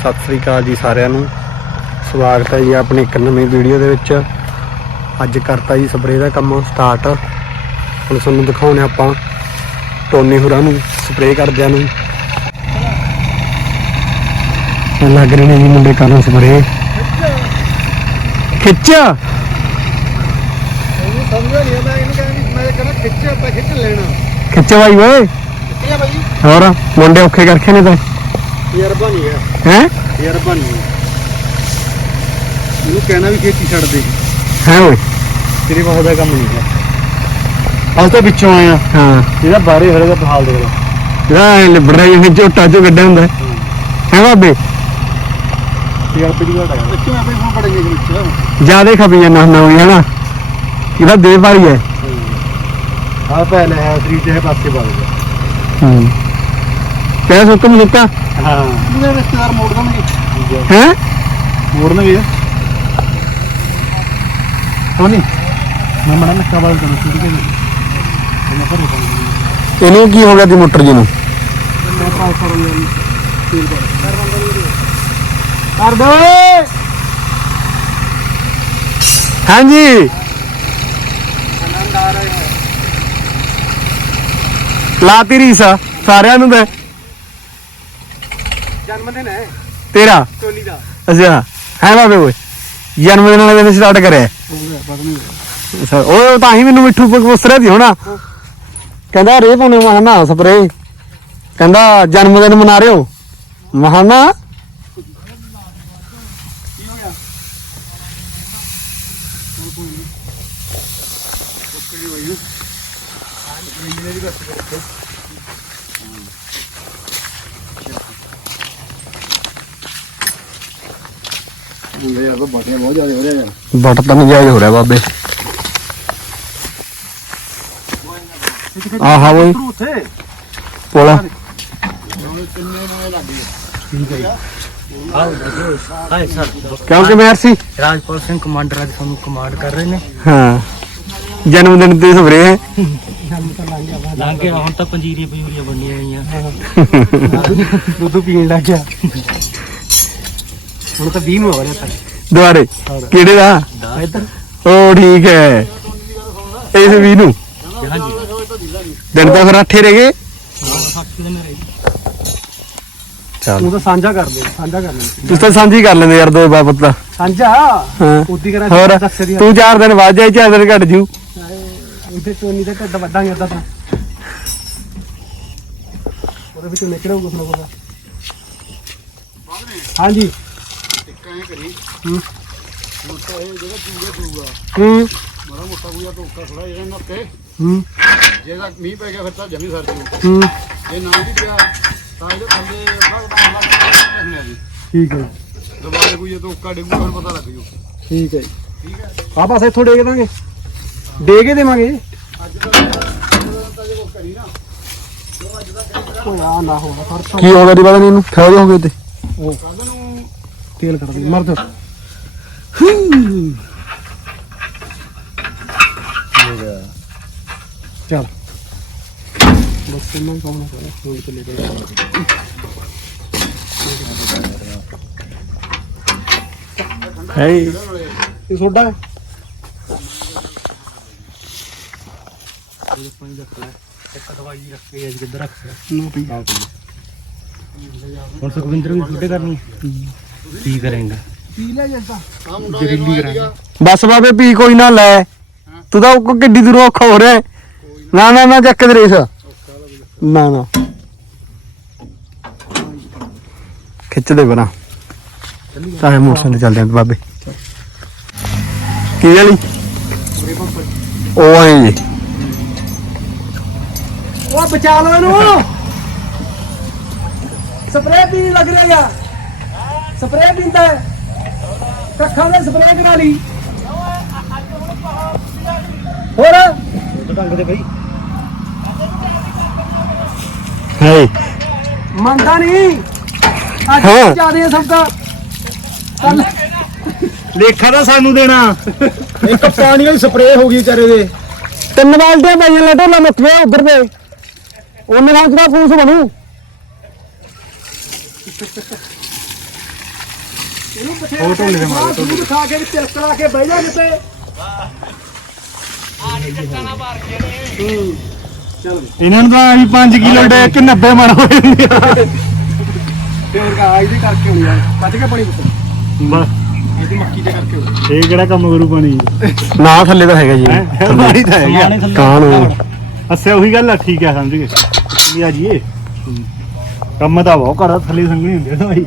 ਸਤਿ ਸ੍ਰੀ ਅਕਾਲ ਜੀ ਸਾਰਿਆਂ ਨੂੰ। ਸਵਾਗਤ ਹੈ ਜੀ ਆਪਣੀ ਇੱਕ ਨਵੀਂ ਵੀਡੀਓ ਦੇ ਵਿੱਚ। ਅੱਜ ਕਰਤਾ ਜੀ ਸਪਰੇਅ ਦਾ ਕੰਮ ਸਟਾਰਟ ਹੁਣ ਤੁਹਾਨੂੰ ਦਿਖਾਉਣੇ ਆਪਾਂ ਟੋਨੀ ਹੁਰਾਂ ਨੂੰ ਸਪਰੇਅ ਕਰਦਿਆਂ ਨੂੰ। ਇਹ ਲੱਗ ਰਹੇ ਨੇ ਜੀ ਮੁੰਡੇ ਕਰਨ ਸਪਰੇਅ ਖਿੱਚਿਆ? ਇਹਨੂੰ ਸਮਝ ਨਹੀਂ ਆਉਂਦਾ ਇਹਨੂੰ ਕਹਿੰਦਾ ਮੈਂ ਕਹਿੰਦਾ ਖਿੱਚ ਆਪਾਂ ਖਿੱਚ ਲੈਣਾ। ਖਿੱਚ ਬਾਈ ਓਏ। ਕਿੱਥੇ ਆ ਭਾਈ ਹੋਰ ਮੁੰਡੇ ਔਖੇ ਕਰਕੇ ਨੇ ਤਾਂ। ਤਜਰਬਾ ਨਹੀਂ ਹੈ। ਹੈ? ਤਜਰਬਾ ਨਹੀਂ ਹੈ ਇਹਨੂੰ ਕਹਿਣਾ ਵੀ ਖੇਤੀ ਛੱਡ ਦੇ। ਹੈ ਓਏ? ਤੇਰੇ ਬਹੁਤ ਦਾ ਕੰਮ ਨਹੀਂ ਹੈ ਅੱਜ ਤਾਂ ਵਿੱਚੋਂ ਆਇਆ ਹਾਂ। ਇਹਦਾ ਬਾਰੇ ਹਰੇ ਦਾ ਹਾਲ ਦੇਖ ਲੈ ਇਹਦਾ ਲਿਬੜਾ ਜਿਹਾ ਝੋਟਾ ਚੋਂ ਕੱਢਿਆ ਹੁੰਦਾ। ਹੈ। ਹੈ ਬਾਬੇ? ਤਜਰਬੇ ਦੀ ਗੱਲ ਹੈ ਵਿੱਚੋਂ ਆਪੇ ਫੋਨ ਪੜੇਗੇ ਵਿੱਚ ਜਿਆਦੇ ਖਪੀ ਜਾਂਦਾ ਹੁੰਦਾ ਹੋਈ ਹਨਾ ਇਹਦਾ ਦੇ ਭਾਰੀ ਹੈ। ਆ ਪਹਿਲੇ ਹੈ ਸਰੀਰ ਦੇ ਪਾਸੇ ਵੱਲ ਗਿਆ ਹੂੰ। ਕਿਹੜਾ ਸੁੱਕ ਮੁੱਕਾ ਹਾਂ। ਇਹਦੇ ਰਿਸ਼ਤੇਦਾਰ ਮੋੜ ਦੇਣਗੇ ਹੈ? ਮੋੜਨਗੇ। ਟੋਨੀ ਮੈਂ ਮੜਾ ਨੱਕਾ ਵਾਲ ਤੁਹਾਨੂੰ ਛੁੱਟ ਕੇ ਮੈਂ ਪਰ ਰੁਕਾਂ ਇਹਨੂੰ ਕੀ ਹੋ ਗਿਆ ਦੀ ਮੋਟਰ ਜੀ ਨੂੰ? ਹੋ ਕਰ ਦੋ ਹਾਂਜੀ। ਆਨੰਦ ਆ ਰਿਹਾ ਹੈ ਲਾਤੀ ਰੀਸਾ ਸਾਰਿਆਂ ਨੂੰ ਦੇ। ਹੈ। ਤੇਰਾ? ਟੋਨੀ ਦਾ। ਅੱਛਾ ਹੈ ਬਾਬੇ ਓਏ ਜਨਮ ਦਿਨ ਵਾਲੇ ਦਿਨ ਸਟਾਰਟ ਕਰਿਆ। ਪਤਾ ਨਹੀਂ ਅੱਛਾ ਉਹ ਤਾਂ ਹੀ ਮੈਨੂੰ ਮਿੱਠੂ ਰਿਹਾ ਸੀ ਹੋਣਾ। ਕਹਿੰਦਾ ਰੇ ਪਾਉਣੇ ਮਹਾਨਾ ਸਪਰੇ ਕਹਿੰਦਾ ਜਨਮ ਦਿਨ ਮਨਾ ਰਹੇ ਹੋ। ਮਹਾਨਾ ਹੁੰਦੇ ਯਾਰ ਬਟੀਆਂ ਬਹੁਤ ਜ਼ਿਆਦਾ ਹੋ ਰਿਹਾ ਯਾਰ ਬਟ ਤਾਂ ਨਜਾਇਜ਼ ਹੋ ਰਿਹਾ ਬਾਬੇ। ਆਹਾ ਓਏ ਉੱਥੇ ਪੋਲਾ। ਹਾਏ ਸਰ ਕਿਉਂਕਿ ਮੈਂ ਸੀ? ਰਾਜਪਾਲ ਸਿੰਘ ਕਮਾਂਡਰ ਅੱਜ ਸਾਨੂੰ ਕਮਾਂਡ ਕਰ ਰਹੇ ਨੇ। ਹਾਂ। ਜਨਮ ਦਿਨ ਤੇ ਸਪਰੇ ਹੈ ਲੰਘ ਗਿਆ ਹੁਣ ਤਾਂ ਪੰਜੀਰੀਆਂ ਪੰਜੀਰੀਆਂ ਬਣੀਆਂ ਹੋਈਆਂ। ਦੁੱਧ ਪੀਣ ਲੱਗ ਗਿਆ। ਹੁਣ ਤਾਂ 20 ਨੂੰ ਹੋ ਰਿਹਾ ਤਾਂ ਦੁਆਰੇ। ਕਿਹੜੇ ਦਾ? ਇੱਧਰ ਉਹ ਠੀਕ ਹੈ। ਇਸ ਵੀ ਨੂੰ। ਦਿਨ ਤਾਂ ਫਿਰ ਅੱਠੇ ਰਹਿ ਗਏ। ਚੱਲ। ਉਹ ਤਾਂ ਸਾਂਝਾ ਕਰਦੇ ਸਾਂਝਾ ਕਰ ਲੈਂਦੇ ਤੁਸੀਂ ਤਾਂ ਸਾਂਝੀ ਕਰ ਲੈਂਦੇ ਯਾਰ ਦੋ ਬਾਬਤ ਤਾਂ ਸਾਂਝਾ? ਹਾਂ। ਉਦੀ ਕਰਾਂ ਹੋਰ ਦੀ। ਤੂੰ ਚਾਰ ਦਿਨ ਬਾਅਦ ਜਾਈ ਚਾਰ ਦਿਨ ਘਟ ਜੂ ਇੱਥੇ ਟੋਨੀ ਦਾ ਢੱਡ ਵੱਡਾਂਗੇ ਅੱਦਾ ਤਾਂ। ਉਹਦੇ ਵਿੱਚੋਂ ਨਿਕਲੂ ਕੁਛ ਨਾ ਕੁਛ। ਹਾਂਜੀ। ਹੂੰ। ਮਾੜਾ ਮੋਟਾ ਕੋਈ ਧੋਖਾ ਥੋੜਾ ਜਿਹੜਾ ਨੱਕੇ ਹੂੰ। ਜਿਹੜਾ ਮੀਂਹ ਪੈ ਗਿਆ ਫਿਰ ਤਾਂ ਜਮੀ ਸਰ ਜੂ। ਹੂੰ। ਜੇ ਨਾ ਵੀ ਪਿਆ ਤਾਂ ਇਹਦੇ ਥੱਲੇ ਭਗਵਾਨ ਦਾ ਰੱਖਣਾ ਜੀ। ਠੀਕ ਹੈ ਦੁਬਾਰੇ ਕੋਈ ਜੇ ਧੋਖਾ ਡਿੱਗੂ ਫਿਰ ਪਤਾ ਲੱਗ ਜੂ। ਠੀਕ ਹੈ ਆ ਪਾਸੇ ਇੱਥੋਂ ਡੇਗ ਦਾਂਗੇ। ਡੇਗੇ ਦੇਵਾਂਗੇ ਕੋਈ ਆ ਨਾ ਹੋਣਾ ਫ਼ਰਕ ਕੀ ਹੋ ਗਿਆ ਦੀ ਪਤਾ ਨਹੀਂ ਇਹਨੂੰ ਫੇਲ ਹੋ ਗਏ ਤੇ ਤੇਲ ਕਰ ਦੇ ਮਰ ਜਾ ਚਲ। ਬਸ ਇੰਨਾ ਹੀ ਕੰਮ ਨਾ ਕਰ ਫੋਨ ਤੇ ਲੈ ਕੇ ਹੈ ਇਹ ਛੋਡਾ ਹੈ। ਇੱਕ ਦਵਾਈ ਰੱਖ ਕੇ ਅੱਜ ਕਿੱਧਰ ਰੱਖ ਹੁਣ ਸੁਖਵਿੰਦਰ ਵੀ ਛੁੱਟੇ ਕਰਨੀ ਕੀ ਕਰੇਗਾ? ਪੀ ਲੈ ਜਾਂਦਾ ਆ ਮੁੰਡਾ ਜਰੀਲੀ ਕਰਾਂਗਾ। ਬਸ ਬਾਬੇ ਪੀ ਕੋਈ ਨਾ ਲੈ। ਤੂੰ ਤਾਂ ਉਹ ਕਿੱਡੀ ਦੂਰੋਂ ਔਖਾ ਹੋ ਰਿਹਾ ਹੈ। ਨਾ ਨਾ ਨਾ ਚੱਕ ਦੇ ਰੇਸ। ਨਾ ਨਾ। ਖਿੱਚ ਦੇ ਬਣਾ ਤਾਂ ਮੋਟਰਸਾਈਕਲ ਚੱਲਦੇ ਆਂ ਬਾਬੇ। ਕੀ ਵਾਲੀ? ਉਹ ਆਏ ਜੀ। ਉਹ ਬਚਾ ਲਓ ਇਹਨੂੰ। ਸਪਰੇਅ ਪੀਣ ਲੱਗ ਰਿਹਾ ਯਾ ਸਪਰੇਅ ਪੀਂਦਾ ਹੈ। ਕੱਖਾਂ ਦੇ ਸਪਰੇਅ ਕਰਾ ਲਈ। ਹੋਰ? ਢੰਗ ਦੇ ਬਈ ਹੈ ਮੰਨਦਾ ਨਹੀਂ। ਅੱਜ ਹਾਂ। ਜਿਆਦੇ ਸਭ ਦਾ। ਕੱਲ ਲੇਖਾ ਤਾਂ ਸਾਨੂੰ ਦੇਣਾ। ਇੱਕ ਪਾਣੀ ਵਾਲੀ ਸਪਰੇਅ ਹੋ ਗਈ ਵਿਚਾਰੇ ਦੇ। ਤਿੰਨ ਬਾਲਟੀਆਂ ਪਾਈਆਂ ਲੈ ਢੋਲਾ ਮੱਥਵੇ ਉਧਰ ਤੇ। ਉਹਨੇ ਨਾਲ ਜਿਹੜਾ ਫੂਸ ਬਣੂ? ਬਥੇਰਾ ਢੋਲੇ ਦੇ ਮਾਰੇ ਦੁੱਧ ਖਾ ਕੇ ਤਿਲਕ ਲਾ ਕੇ ਬਹਿ ਜਾ ਕਿਤੇ। ਇਹਨਾਂ ਨੂੰ ਤਾਂ ਅਸੀਂ 5 ਕਿਲੋ ਡੇ ਕਿ 90 ਮਣ ਹੋ ਜਾਂਦੇ ਆ ਫੇਰ ਕਾ ਇਹਦੇ ਕਰਕੇ ਹੋਣੀ ਆ। ਪੱਜ ਕੇ ਪਾਣੀ ਪੁੱਤ। ਇਹਦੀ ਮੱਕੀ ਦੇ ਕਰਕੇ ਹੋਣੀ। ਇਹ ਕਿਹੜਾ ਕੰਮ ਕਰੂ ਪਾਣੀ? ਨਾ ਥੱਲੇ ਤਾਂ ਹੈਗਾ ਜੀ। ਪਾਣੀ ਤਾਂ ਥੱਲੇ। ਕਾਹਨੂੰ ਅੱਛਾ ਉਹੀ ਗੱਲ ਆ ਠੀਕ ਆ ਸਮਝ ਗਏ। ਵੀ ਆ ਕੰਮ ਤਾਂ ਬਹੁਤ ਕਰਾ ਥੱਲੇ ਸੰਗਣੀ ਹੁੰਦੀ ਨਾ ਭਾਈ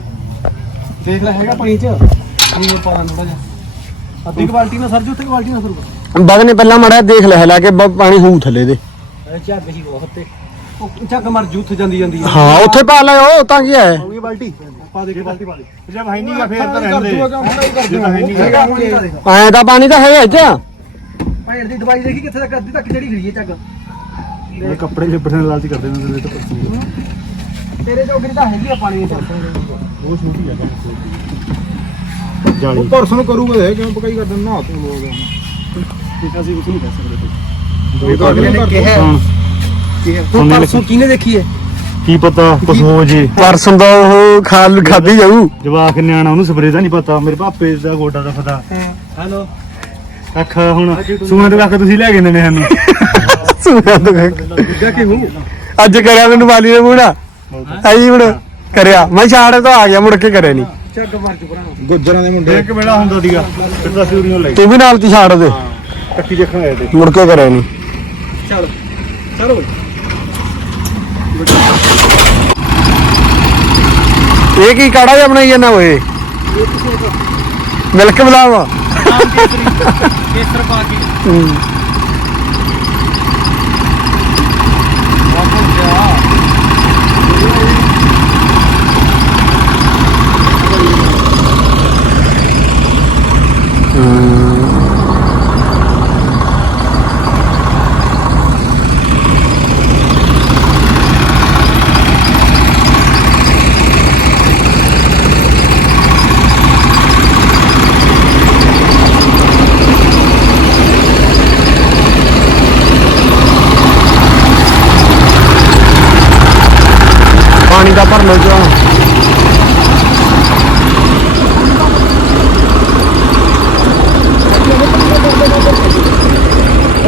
ਦੇਖ ਲੈ ਹੈਗਾ ਪਾਣੀ ਚ। ਨਹੀਂ ਪਾ ਥੋੜਾ ਜਿਹਾ। ਅੱਧੀ ਕੁਆਲਟੀ ਨਾਲ ਸਰ ਜੂ ਉੱਥੇ ਕੁਆਲਟੀ ਨਾਲ ਸਰੂਗਾ ਬਗ ਨੇ ਪਹਿਲਾਂ ਮੜਾ ਦੇਖ ਲੈ ਲਾ ਕੇ ਬ- ਪਾਣੀ ਹੂ ਥੱਲੇ ਦੇ। ਝੱਗ ਹੀ ਬਹੁਤ ਤੇ। ਉਹ ਝੱਗ ਮਰ ਜੂ ਉੱਥੇ ਜਾਂਦੀ ਜਾਂਦੀ ਆ। ਹਾਂ ਉੱਥੇ ਪਾ ਲੈ ਉਹ ਤਾਂ ਕੀ ਹੈ? ਆਉਗੀ ਬਾਲਟੀ? ਪਾ ਦੇ ਬਾਲਟੀ ਪਾ ਦੇ। ਜਦ ਹੈ ਨਹੀਂਗਾ ਫੇਰ ਤਾਂ ਕਰ ਦੂਗਾ ਕੰਮ ਨਹੀਂ ਕਰਦੇ ਹੈਗਾ ਐ ਤਾਂ ਪਾਣੀ ਤਾਂ ਹੈ ਇੱਥੇ। ਭੈਣ ਦੀ ਦਵਾਈ ਦੇਖੀ ਕਿੱਥੇ ਤੱਕ ਅੱਧੀ ਤੱਕ ਜਿਹੜੀ ਖੜੀ ਹੈ ਝੱਗ। ਇਹ ਕੱਪੜੇ ਲਿਬੜਨ ਨਾਲ ਲਾਲਚ ਕਰਦੇ ਨੇ ਤੇ ਤੇਰੇ ਜੋਗਰੀ ਤਾਂ ਹੈਗੀ ਆ ਪਾਣੀ ਚ ਉਹ ਛੋਟੀ ਆ ਜਾਲੀ। ਪਰਸੋਂ ਨੂੰ ਕਰੂਗਾ ਦੇ ਕਿਵੇਂ ਪਕਾਈ ਕਰ ਦਿੰਦਾ ਨਾ ਤੂੰ ਲੋਗ ਇਹ ਅਸੀਂ ਕੁਝ ਨਹੀਂ ਕਹਿ ਸਕਦੇ। ਇਹ ਅਗਲੇ ਨੇ ਕਿਹਾ। ਹੁਣ ਹੁਣ ਪਰਸੋਂ ਕਿਹਨੇ ਦੇਖੀ ਹੈ ਕੀ ਪਤਾ ਕੁਛ ਹੋ ਜੇ। ਪਰਸੋਂ ਦਾ ਉਹ ਖਾਲ ਖਾਦੀ ਜਾਊ। ਜਵਾਕ ਨਿਆਣਾ ਉਹਨੂੰ ਸਪਰੇਅ ਦਾ ਨਹੀਂ ਪਤਾ। ਮੇਰੇ ਪਾਪੇ ਦਾ ਗੋਡਾ ਦਾ ਪਤਾ ਹੈਲੋ। ਅੱਖ ਹੁਣ ਸੂਆਂ ਤੋਂ ਅੱਖ ਤੁਸੀਂ ਲੈ ਕੇ ਦਿੰਦੇ ਸਾਨੂੰ। ਸੂਆਂ ਤੋਂ ਹੂੰ ਅੱਜ ਕਰਿਆ ਮੈਨੂੰ ਵਾਲੀ ਨੇ ਮੂੜਾ ਆਈ ਹੁਣ ਕਰਿਆ। ਮੈਂ ਛਾੜੇ ਤੋਂ ਆ ਗਿਆ ਮੁੜ ਕੇ ਕਰਿਆ ਨਹੀਂ ਝੱਗ ਮਰ ਜੂ ਭਰਾ ਗੁੱਜਰਾਂ ਦੇ ਮੁੰਡੇ। ਇੱਕ ਵੇਲਾ ਹੁੰਦਾ ਸੀਗਾ ਫਿਰ ਤਾਂ ਸੂਰੀਆਂ ਲਈ ਤੂੰ ਵੀ ਨਾਲ ਤੀ ਛਾੜ ਦੇ। ਕੱਟੀ ਦੇਖਣ ਆਏ ਤੇ। ਮੁੜ ਕੇ ਕਰਿਆ ਨਹੀਂ ਚੱਲ ਚਲੋ। ਇਹ ਕੀ ਕਾੜਾ ਜਿਹਾ ਬਣਾਈ ਜਾਂਦਾ ਓਏ? ਮਿਲਕ ਬਦਾਮ ਕੇਸਰ ਪਾ ਕੇ ਪਾਣੀ ਦਾ ਭਰ ਲੋ ਜੋ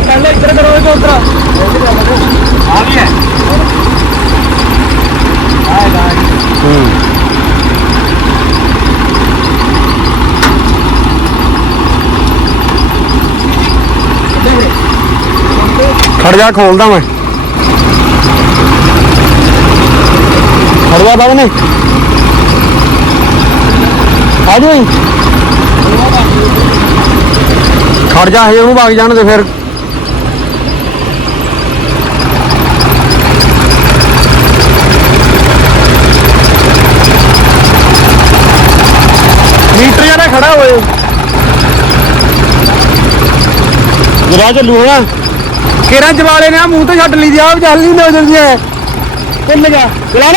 ਪਹਿਲੇ ਇੱਧਰ ਕਰੋ ਇਹ ਉਧਰ ਆ ਵੀ ਹੈ ਆਏਗਾ ਖੜ ਜਾ, ਖੋਲਦਾ ਮੈਂ। ਖੜ ਜਾ ਬਾਬੂ ਨੇ। ਆ ਜਾਈ ਖੜ ਜਾ ਹੇ ਉਹਨੂੰ ਵਗ ਜਾਣ ਦੇ ਫਿਰ। ਮੀਟਰ ਜਿਹੜਾ ਖੜਾ ਹੋਏ। ਜਰਾ ਚੱਲੂ ਹੋਣਾ। ਫੇਰਾਂ ਜਵਾਲੇ ਨੇ ਆ ਮੂੰਹ ਤੇ ਛੱਡ ਲਈ ਦੀ ਆਪ ਚੱਲ ਨਹੀਂ ਨਜ਼ਰ ਜੀ। ਕਿੰਨ ਗਿਆ ਚਲਾ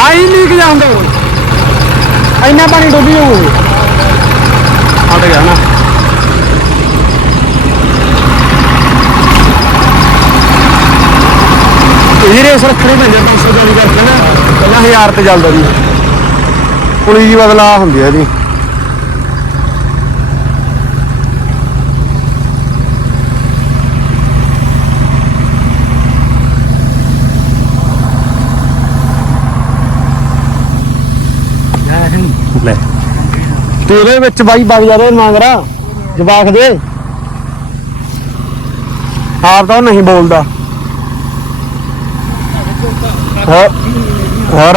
ਆਈ ਲੀਕ ਜਾਂਦੇ। ਇੰਨਾ ਪਾਣੀ ਡੁੱਬੀ ਹੋਊ ਹਟ ਗਿਆ ਨਾ। ਇਹ ਰੇਸ ਰੱਖਣੀ ਪੈਂਦੀ ਆ 500 ਜਾਨੀ ਕਰਕੇ ਨਾ। ਪਹਿਲਾਂ 1000 ਤੇ ਚੱਲਦਾ ਜੀ। ਪੁਲੀ ਜੀ ਬਦਲਾ ਹੁੰਦੀ ਆ ਇਹਦੀ ਲੈ। ਤੇ ਉਹਦੇ ਵਿੱਚ ਬਾਈ ਵਗ ਜਾਦੇ ਮੰਗਰਾ ਜਵਾਕ ਦੇ। ਆਪ ਤਾਂ ਉਹ ਨਹੀਂ ਬੋਲਦਾ। ਹੋਰ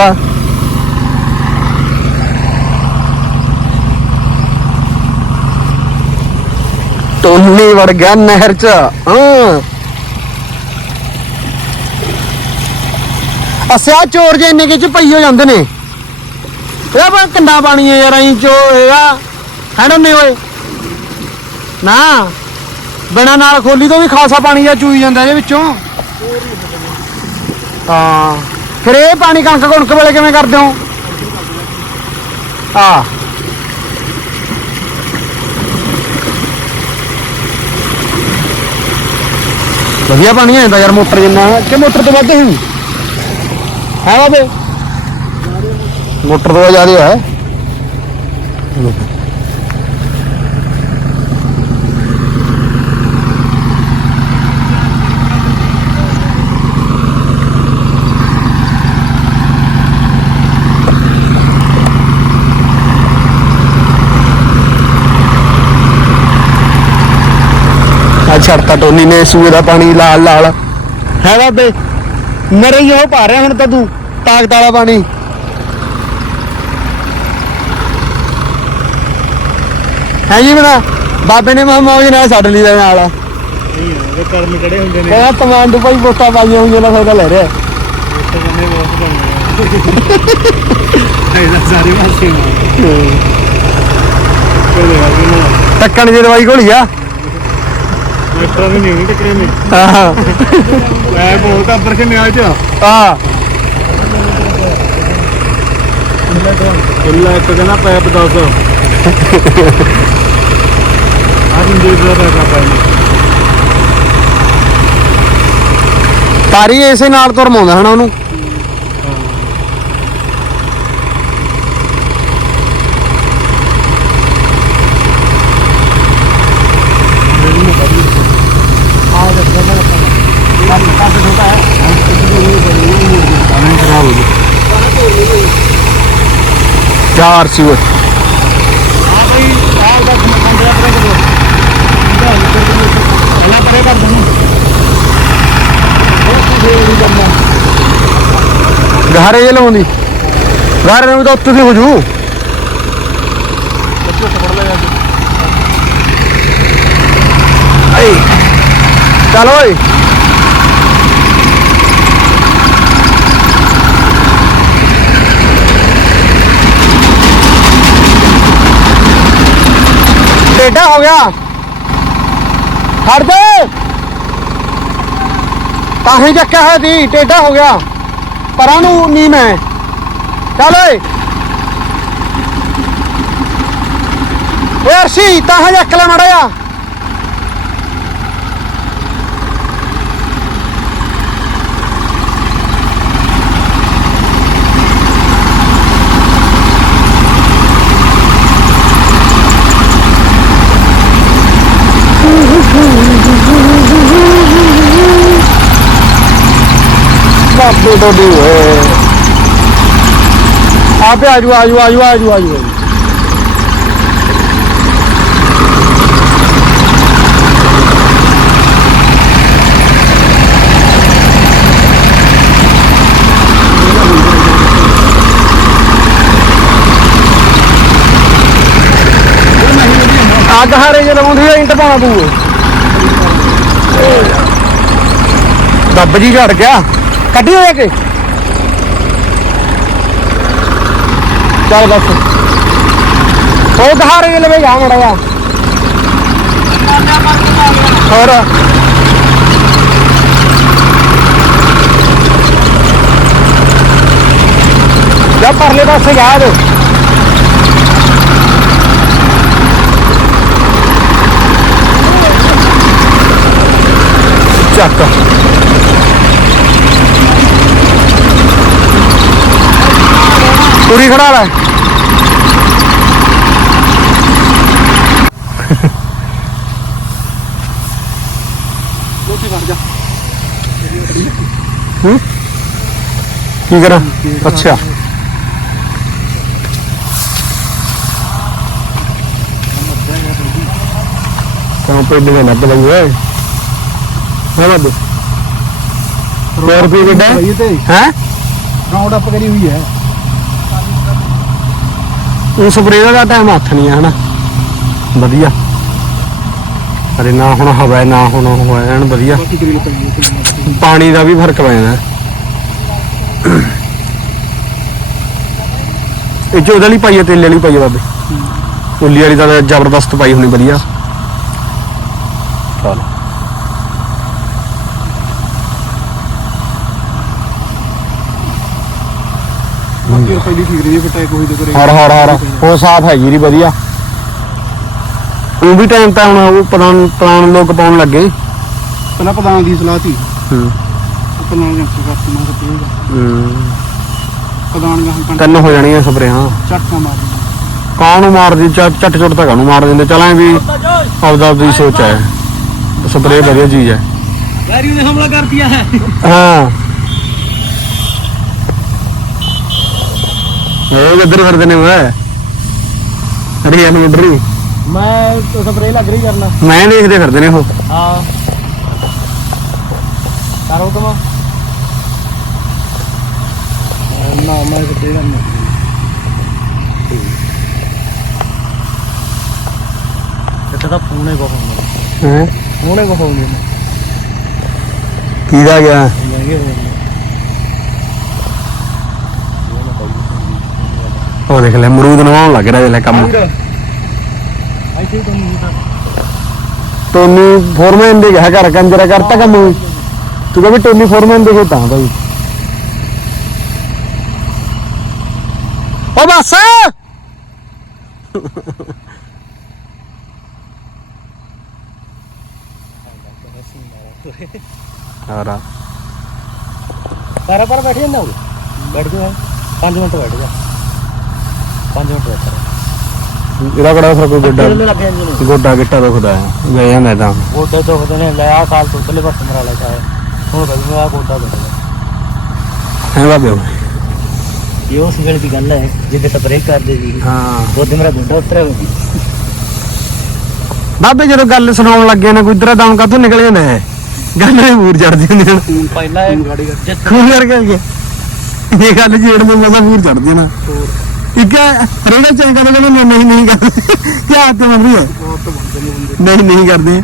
ਟੋਨੀ ਵੜ ਗਿਆ ਨਹਿਰ ਚ ਹਾਂ ਅਸਿਆ ਚੋਰ ਜੇ ਇੰਨੇ ਚ ਪਈ ਹੋ ਜਾਂਦੇ ਨੇ ਇਹ ਬਾ ਕੰਡਾ ਪਾਣੀ ਹੈ ਯਾਰ ਅਹੀਂ ਚੋ ਆ ਹੈਡੋ ਨਹੀਂ ਓਏ ਨਾ ਬਿਨਾ ਨਾਲ ਖੋਲੀ ਤੋਂ ਵੀ ਖਾਸਾ ਪਾਣੀ ਆ ਚੂਈ ਜਾਂਦਾ ਇਹਦੇ ਵਿੱਚੋਂ ਹਾਂ फिर ये पानी कणक कुणक वाले किए कर दो वजिया पानी आता यार, मोटर जिन्ना कि मोटर तो वादे ही है बाबे? मोटर तो ज़्यादा है। ਛੜਤਾ ਟੋਨੀ ਨੇ ਸੂਏ ਦਾ ਪਾਣੀ ਲਾਲ ਲਾਲ। ਹੈ ਬਾਬੇ ਨਰੇ ਹੀ ਉਹ ਪਾ ਰਿਹਾ ਹੁਣ ਤਾਂ ਤੂੰ ਤਾਕਤ ਵਾਲਾ ਪਾਣੀ। ਹੈ ਜੀ ਬਣਾ ਬਾਬੇ ਨੇ ਮਾ ਮੌਜ ਨਾਲ ਛੱਡ ਲਈ ਦੇ ਨਾਲ। ਇਹ ਕਰਮ ਕਿਹੜੇ ਹੁੰਦੇ ਨੇ? ਕਹਿੰਦਾ ਤਮਾਂਡੂ ਭਾਈ ਬੋਤਾ ਪਾਈਆਂ ਹੋਈਆਂ ਨਾ ਸੌਦਾ ਲੈ ਰਿਹਾ। ਤੇ ਜੰਨੇ ਬਹੁਤ ਬਣਨੇ ਇਹਦਾ ਸਾਰੇ ਗੱਲ ਨਹੀਂ ਟੱਕਣ ਦੀ ਦਵਾਈ ਘੋਲੀ ਆ। ਮੈਟਰ ਵੀ ਨਹੀਂ ਟਿਕਰੇ ਨੇ। ਹਾਂ ਮੈਂ ਬਹੁਤ ਕੱਪਰ ਕੇ ਨਿਆਲ ਚ ਆ ਇੱਲਾ ਇੱਕ ਕਹਿੰਦਾ ਪੈਪ 10 ਆ ਜਿੰਦੇ ਦਾ ਪੈਪ ਆ ਪਾਇਆ ਤਾਰੀ ਇਸੇ ਨਾਲ ਤੋਂ ਰਮਾਉਂਦਾ ਹਨਾ ਉਹਨੂੰ ਖਰਾਬ ਹੋ ਗਈ ਚਾਰ ਸੀ ਦੂੰ ਘਾਰੇ ਜੇ ਲਾਉਂਦੀ। ਘਾਰੇ ਨੂੰ ਤਾਂ ਉੱਤੇ ਦੀ ਹੋ ਜੂ ਚੱਲ ਓਏ। ਟੇਡਾ ਹੋ ਗਿਆ। ਹਟ ਜਾ। ਤਾਂ ਹੀ ਚੱਕਿਆ ਹੋਇਆ ਸੀ, ਟੇਡਾ ਹੋ ਗਿਆ। ਪਰਾਂ ਨੂੰ ਨੀ ਮੈਂ। ਚੱਲ ਓਏ। ਓਏ ਅਰਸ਼ੀ, ਤਾਂ ਹੀ ਚੱਕ ਲੈ ਮੜਾ ਬਾਪੇ ਤੋਂ ਦੀ ਓਏ ਆਪੇ ਆਜੂ ਆਜੂ ਆਜੂ ਆਜੂ ਆਜੂ ਅੱਗ ਹਾਰੇ ਜੇ ਲਾਉਂਦੀ ਆ ਇੰਟ ਪਾਉਣਾ ਤੂੰ ਦੱਬ ਜੀ ਝੜ ਗਿਆ। ਕੱਢੀ ਹੋਇਆ ਕਿ? ਚੱਲ ਬਸ। ਉਹ ਘਾਰੇ ਜੇ ਲਵੇ ਜਾ ਮੜਾ ਹੋਰ? ਜਾ ਪਰਲੇ ਪਾਸੇ ਜਾ ਦੇ ਚੱਕ। ਪੂਰੀ ਖੜਾ ਲੈ ਲੋਕੀ ਵੜ ਜਾ। ਕੀ ਕਰਾਂ? ਅੱਛਾ। ਤਾਂ ਪਿੰਡ ਦੇ ਨੱਬ ਲਈ ਓਏ ਹਾਂ ਬੱਬੂ। ਸੌ ਰੁਪਏ ਕਿੱਡਾ? ਹੈ? ਇਹ ਤੇ। ਹੈਂ? ਰਾਉਂਡ ਅਪ ਕਰੀ ਹੋਈ ਹੈ। ਉਹ ਸਪਰੇਅ ਦਾ ਟਾਈਮ ਹੱਥ ਨਹੀਂ ਆ ਹਨਾ? ਵਧੀਆ। ਅਰੇ ਨਾ ਹੁਣ ਹਵਾ ਹੈ, ਨਾ ਹੁਣ ਉਹ ਹੈ ਐਨ ਵਧੀਆ। ਬਾਕੀ ਗ੍ਰਿਲ ਪਈ ਹੈ ਪਾਣੀ ਦਾ ਵੀ ਫ਼ਰਕ ਪੈ ਜਾਂਦਾ। ਇਹ ਚ ਉਹਦੇ ਲਈ ਪਾਈ ਹੈ ਤੇਲੇ ਵਾਲੀ ਪਾਈ ਹੈ ਬਾਬੇ। ਉੱਲੀ ਵਾਲੀ ਤਾਂ ਜ਼ਬਰਦਸਤ ਪਾਈ ਹੋਣੀ ਵਧੀਆ। ਚਲ। ਪਹਿਲੀ ਠੀਕ ਰਹੀ ਹੈ ਬਟਾਇਕ ਹੋਈ ਤੇ ਕਰੇ ਹਰ ਹਰ ਹਰ। ਉਹ ਸਾਫ਼ ਹੈਗੀ ਰੀ ਵਧੀਆ। ਉਹ ਵੀ ਟਾਈਮ ਤਾਂ ਹੁਣ ਉਹ ਪੁਰਾਣ ਪੁਰਾਣ ਲੋਕ ਪਾਉਣ ਲੱਗੇ। ਪਹਿਲਾਂ ਪ੍ਰਧਾਨ ਦੀ ਸਲਾਹ ਸੀ। ਹੂੰ। ਪ੍ਰਧਾਨ ਨੇ ਕਰਤੀ ਮੈਂ ਕਿਹਾ ਹੂੰ। ਪ੍ਰਧਾਨ ਨੇ ਹੁਣ ਤਿੰਨ ਹੋ ਜਾਣੀਆਂ ਸਪਰੇਆਂ ਚੱਕਾ ਮਾਰ ਕਾਂ ਨੂੰ ਮਾਰਦੀ ਚੱਟ ਚੱਟ ਚੁੱਟ ਤਾਂ ਕਾਹਨੂੰ ਮਾਰ ਦਿੰਦੇ? ਚਲਾਂ ਵੀ ਆਪਦਾ ਆਪਦੀ ਸੋਚ ਹੈ। ਸਪਰੇ ਵਧੀਆ ਚੀਜ਼ ਹੈ। ਵੈਰੀ ਨੇ ਹਮਲਾ ਕਰ ਦਿਆ ਹੈ। ਹਾਂ। ਉਹ ਕਿੱਧਰ ਫਿਰਦੇ ਨੇ ਓਏ। ਅਰੇ ਇਹਨੂੰ ਉੱਡਰੀ ਮੈਂ ਸਪਰੇ ਲੱਗ ਰਹੀ ਕਰਨਾ। ਮੈਂ ਦੇਖਦੇ ਫਿਰਦੇ ਨੇ ਉਹ। ਹਾਂ। ਕਰੋ ਤੁਮ ਨਾ ਮੈਂ ਸਪਰੇ ਕਰਨਾ। ਤੇ ਤਾਂ ਫੋਨ ਹੀ ਕੋਲ ਹੈ? ਫੋਨ ਹੀ ਕੋਲ ਕੀ ਦਾ ਗਿਆ? ਮਹਿੰਗੇ ਹੋ ਜਾਂਦੇ ਉਹ ਦੇਖ ਲੈ ਮਰੂਦ ਨਵਾਉਣ ਲੱਗ ਰਿਹਾ ਜੇ ਕੰਮ। ਟੋਨੀ ਫੋਰਮੈਨ ਦੇ ਗਿਆ ਘਰ ਕੰਜਰਾ ਕਰਤਾ ਕੰਮ ਵੀ ਤੂੰ ਕਹਿੰਦਾ ਟੋਨੀ ਫੋਰਮੈਨ ਦੇ ਤਾਂ ਭਾਈ ਓ ਬਸ! ਆਰਾ ਪੈਰਾਂ ਪਰ ਬੈਠ ਜਾਂਦਾ ਉਹ। ਬੈਠ ਜਾ 5 ਮਿੰਟ ਬੈਠ ਜਾ। 5 ਮਿੰਟ ਬੈਠ ਜਾ ਇਹਦਾ ਕਿਹੜਾ ਫਿਰ ਕੋਈ ਗੋਡਾ? ਚੱਲਣ ਲੱਗ ਜਾਂਦੇ ਨੇ ਗੋਡਾ ਗਿੱਟਾ ਦੁਖਦਾ ਹੈ। ਗਏ ਜਾਂਦਾ ਤਾਂ। ਗੋਡੇ ਦੁਖਦੇ ਨੇ ਲੈ ਆ ਸਾਲ ਤੋਂ ਪਹਿਲੇ ਬਸ ਮਰਾ ਲੈ ਚਾਹੇ ਹੁਣ ਕਦੀ ਮੇਰਾ ਗੋਡਾ ਦੁਖਦਾ ਹੈ ਬਾਬੇ ਇਹ ਉਸ ਵੇਲੇ ਦੀ ਗੱਲ ਹੈ ਜਿੱਦੇ ਸਪਰੇ ਕਰਦੇ ਸੀ। ਹਾਂ। ਉਹਦੇ ਮੇਰਾ ਗੋਡਾ ਉਤਰਿਆ ਹੋਇਆ ਸੀ। ਬਾਬੇ ਜਦੋਂ ਗੱਲ ਸੁਣਾਉਣ ਲੱਗੇ ਨਾ ਕੋਈ ਇਧਰ ਦਮ ਕਾਤੋਂ ਨਿਕਲ ਜਾਂਦਾ ਹੈ ਗੱਲ ਨੇ ਮੂਰ ਚੜਦੀ ਹੁੰਦੀ ਹੁਣ ਪਹਿਲਾਂ ਜਿੱਥੇ ਖੂਨ ਕਰਕੇ ਇਹ ਗੱਲ ਜੇੜ ਮਜ਼ਾ ਮੂਰ ਚੜਦੀ ਨਾ। ਇੱਕ ਰੇੜਾ ਚੰਗਾ ਤਾਂ ਕਹਿੰਦੇ ਨਹੀਂ ਨਹੀਂ ਨਹੀਂ ਕਰਦੇ। ਕੀ ਹੱਥ ਮੰਨ ਰਹੀ ਹੈ ਬਹੁਤ ਬੰਦੇ ਨੇ